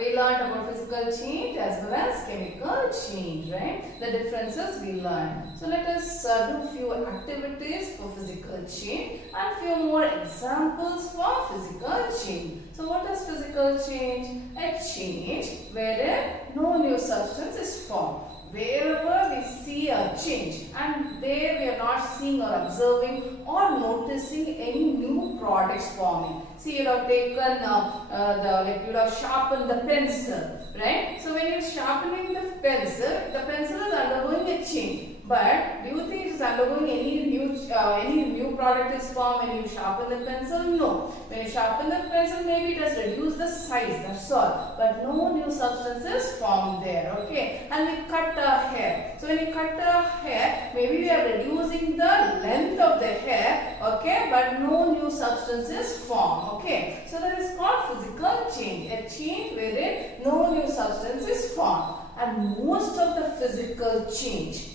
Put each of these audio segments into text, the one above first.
we learned about physical change as well as chemical change, right? The differences we learned. So let us do few activities for physical change and few more examples for physical change. So what is physical change? A change wherein no new substance is formed. Wherever we see a change and there we are not seeing or observing or noticing any new products forming. See, you have taken you have sharpened the pencil, right? So when you are sharpening the pencil is undergoing a change. But do you think it is undergoing any new product is formed when you sharpen the pencil? No. When you sharpen the pencil, maybe it has reduced the size, that's all. But no new substance is formed there, okay? And we cut our hair. So when you cut our hair, maybe we are reducing the length of the hair, okay? But no new substance is formed, okay? So that is called physical change. A change wherein no new substance is formed. And most of the physical change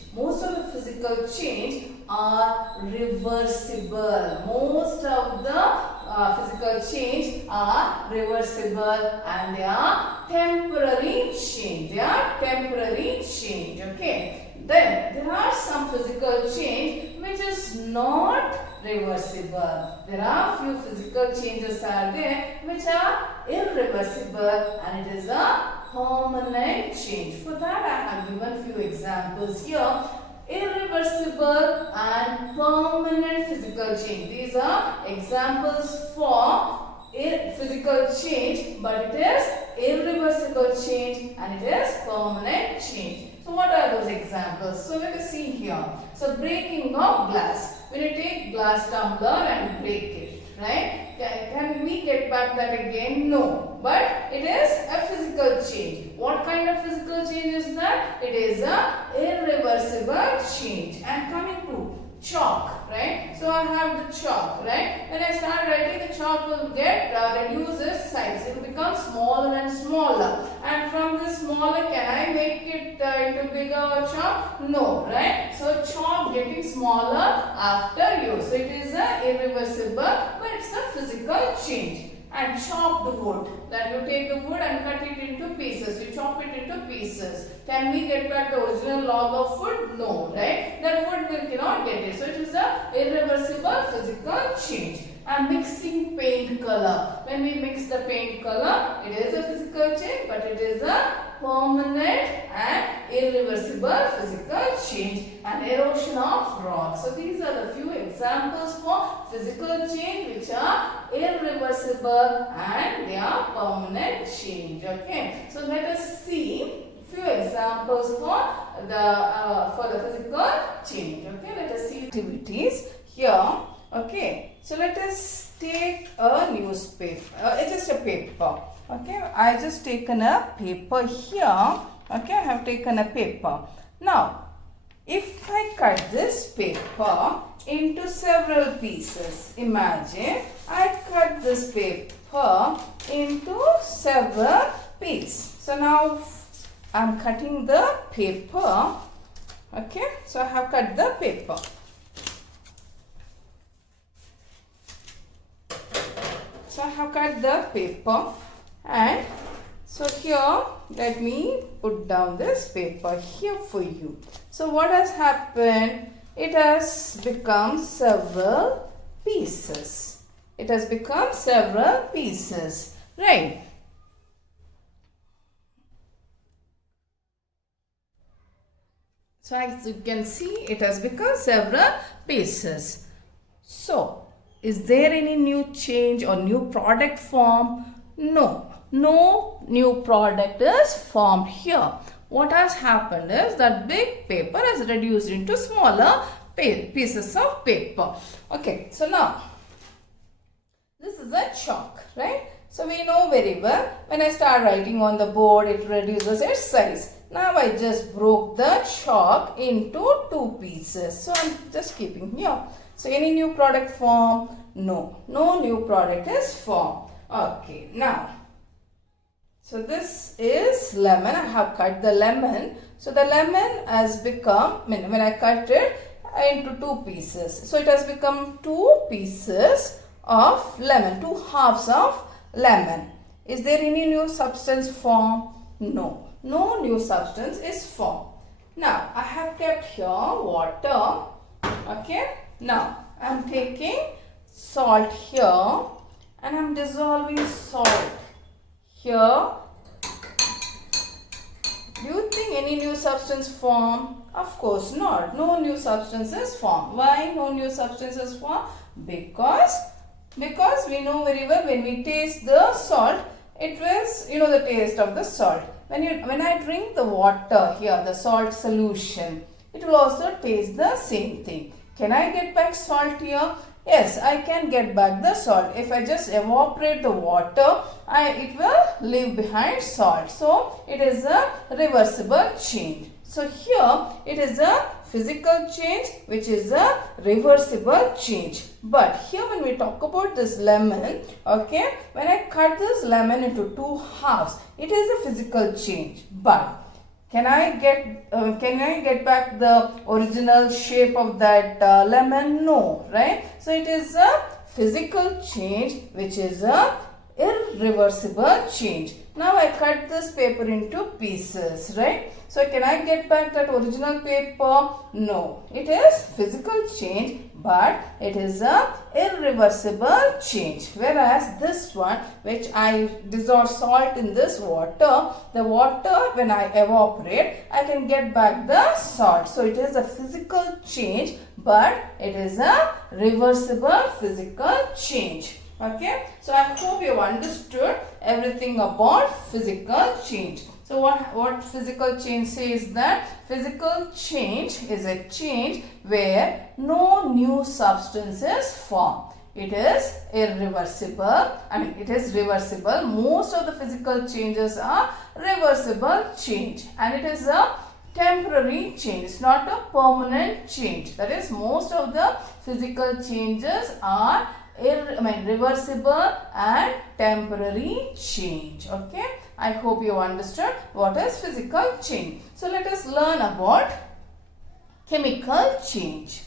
are reversible. Most of the physical change are reversible and they are temporary change. Okay. Then there are some physical change which is not reversible. There are few physical changes are there which are irreversible and it is a permanent change. For that I have given few examples here. Irreversible and permanent physical change. These are examples for physical change, but it is irreversible change and it is permanent change. So what are those examples? So let us see here. So breaking of glass. When you take glass tumbler and break it, right? Can we get back that again? No. But it is a physical change. What kind of physical change is that? It is a irreversible change. And coming to chalk, right? So I have the chalk, right? When I start writing, the chalk will get reduce its size. It will become smaller and smaller. And from this smaller, can I make it into bigger chalk? No, right? So chalk getting smaller after use. So it is a irreversible, but it's a physical change. And chopped wood, that you take the wood and cut it into pieces. You chop it into pieces. Can we get back the original log of wood? No, right? That wood we cannot get it. So it is a irreversible physical change. And mixing paint color. When we mix the paint color, it is a physical change, but it is a permanent and irreversible physical change. And erosion of rock. So these are the few examples for physical change which are irreversible and they are permanent change. Okay. So let us see few examples for the physical change. Okay. Let us see activities here. Okay. So let us take a newspaper. It is a paper. Okay. I just taken a paper here. Okay. I have taken a paper. Now, if I cut this paper into several pieces, imagine I cut this paper into several pieces. So now I am cutting the paper. Okay, so I have cut the paper. So I have cut the paper and so here let me put down this paper here for you. So what has happened? It has become several pieces. It has become several pieces, right? So as you can see, it has become several pieces. So is there any new change or new product form? No. No new product is formed here. What has happened is that big paper has reduced into smaller pieces of paper. Okay, so now this is a chalk, right? So we know very well when I start writing on the board, it reduces its size. Now I just broke the chalk into two pieces. So I'm just keeping here. So any new product form? No. No new product is formed. Okay, now. So this is lemon. I have cut the lemon. So the lemon has become, when I cut it into two pieces. So it has become two pieces of lemon, two halves of lemon. Is there any new substance formed? No. No new substance is formed. Now, I have kept here water. Okay. Now, I am taking salt here and I am dissolving salt here. Do you think any new substance formed? Of course not. No new substance is formed. Why no new substance is formed? Because we know very well when we taste the salt, it was, you know, the taste of the salt. When I drink the water here, the salt solution, it will also taste the same thing. Can I get back salt here? Yes, I can get back the salt. If I just evaporate the water, it will leave behind salt. So, it is a reversible change. So, here it is a physical change which is a reversible change. But here when we talk about this lemon, okay, when I cut this lemon into two halves, it is a physical change. But can I get back the original shape of that lemon? No, right? So it is a physical change which is a irreversible change. Now I cut this paper into pieces, right? So can I get back that original paper? No. It is physical change, but it is a irreversible change. Whereas this one, which I dissolve salt in this water, the water when I evaporate, I can get back the salt. So it is a physical change, but it is a reversible physical change. Okay, so I hope you have understood everything about physical change. So what physical change says that physical change is a change where no new substance is formed. It is irreversible. It is reversible. Most of the physical changes are reversible change, and it is a temporary change. It's not a permanent change. That is, most of the physical changes are reversible and temporary change. Okay, I hope you understood what is physical change. So let us learn about chemical change.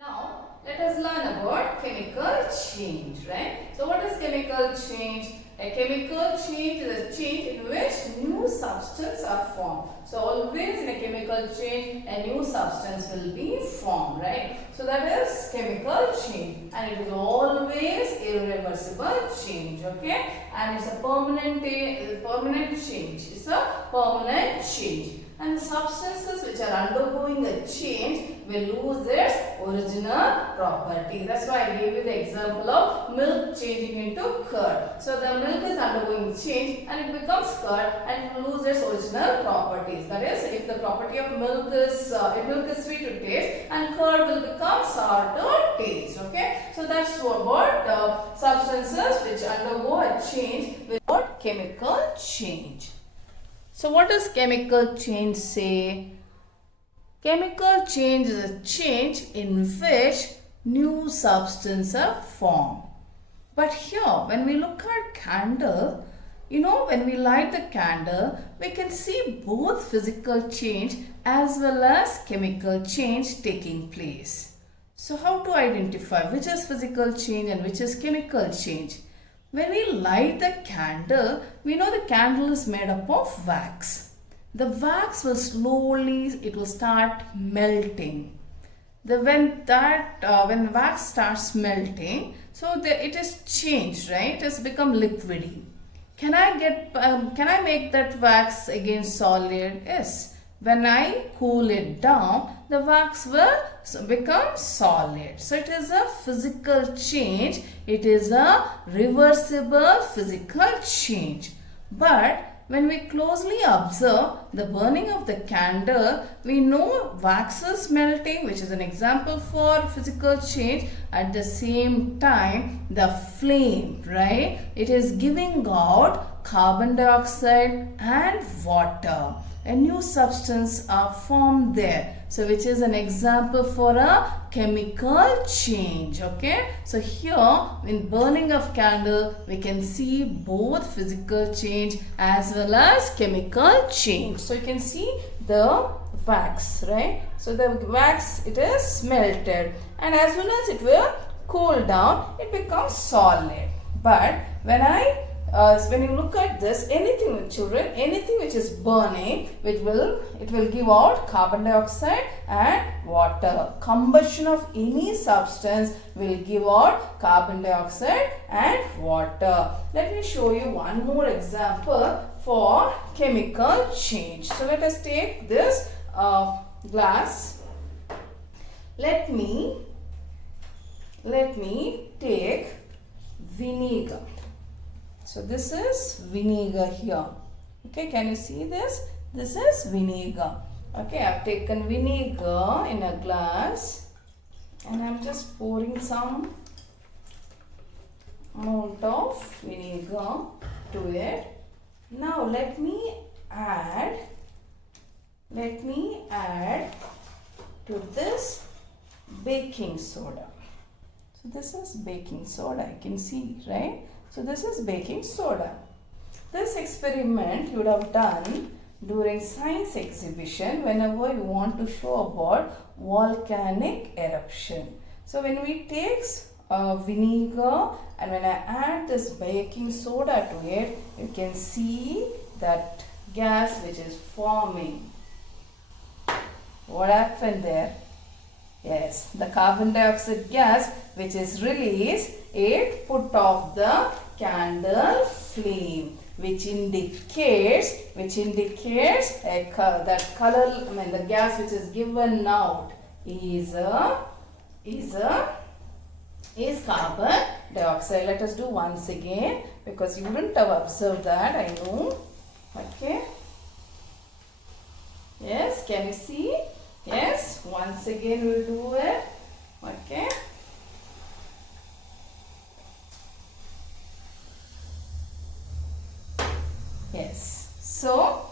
Now let us learn about chemical change, right? So what is chemical change? A chemical change is a change in which new substance are formed. So always in a chemical change, a new substance will be formed, right? So that is chemical change, and it is always irreversible change, okay? And it's a permanent change. It's a permanent change. And the substances which are undergoing a change will lose its original property. That's why I gave you the example of milk changing into curd. So the milk is undergoing change and it becomes curd and it will lose its original properties. That is, if the property of milk is sweet to taste and curd will become sour to taste. Okay, so that's about substances which undergo a change without chemical change. So what does chemical change say? Chemical change is a change in which new substances are formed. But here, when we look at candle, when we light the candle, we can see both physical change as well as chemical change taking place. So how to identify which is physical change and which is chemical change? When we light the candle, we know the candle is made up of wax. The wax will start melting. When wax starts melting, so it is changed, right? It has become liquidy. Can I make that wax again solid? Yes. When I cool it down, the wax will become solid. So it is a physical change. It is a reversible physical change. But when we closely observe the burning of the candle, we know wax is melting, which is an example for physical change. At the same time, the flame, right? It is giving out carbon dioxide and water. A new substance are formed there. So which is an example for a chemical change. Okay. So here in burning of candle, we can see both physical change as well as chemical change. So you can see the wax, right? So the wax, it is melted, and as soon as it will cool down, it becomes solid. But when I when you look at this, anything with children, anything which is burning, it will give out carbon dioxide and water. Combustion of any substance will give out carbon dioxide and water. Let me show you one more example for chemical change. So let us take this glass. Let me take vinegar. So this is vinegar here. Okay, can you see this? This is vinegar. Okay, I have taken vinegar in a glass and I am just pouring some amount of vinegar to it. Now let me add to this baking soda. So this is baking soda, you can see, right? So this is baking soda. This experiment you would have done during science exhibition whenever you want to show about volcanic eruption. So when we take vinegar and when I add this baking soda to it, you can see that gas which is forming. What happened there? Yes, the carbon dioxide gas which is released, it put off the candle flame, which indicates that color, the gas which is given out is carbon dioxide. Let us do once again because you wouldn't have observed that, I know. Okay. Yes, can you see? Yes, once again we'll do it. Okay. Yes. So,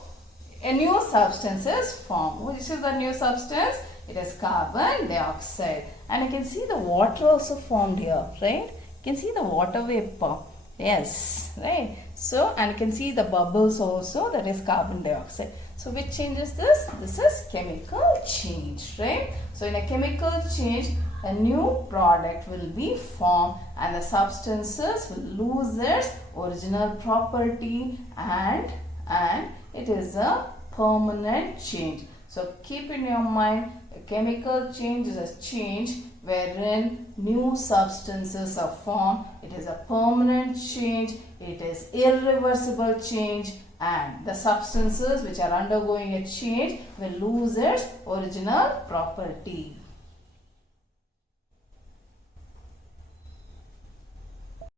a new substance is formed. Which is the new substance? It is carbon dioxide. And you can see the water also formed here, right? You can see the water vapor. Yes, right. So, and you can see the bubbles also, that is carbon dioxide. So, which change is this? This is chemical change, right? So, in a chemical change, a new product will be formed and the substances will lose its original property and it is a permanent change. So, keep in your mind, a chemical change is a change wherein new substances are formed. It is a permanent change, it is irreversible change, and the substances which are undergoing a change will lose its original property.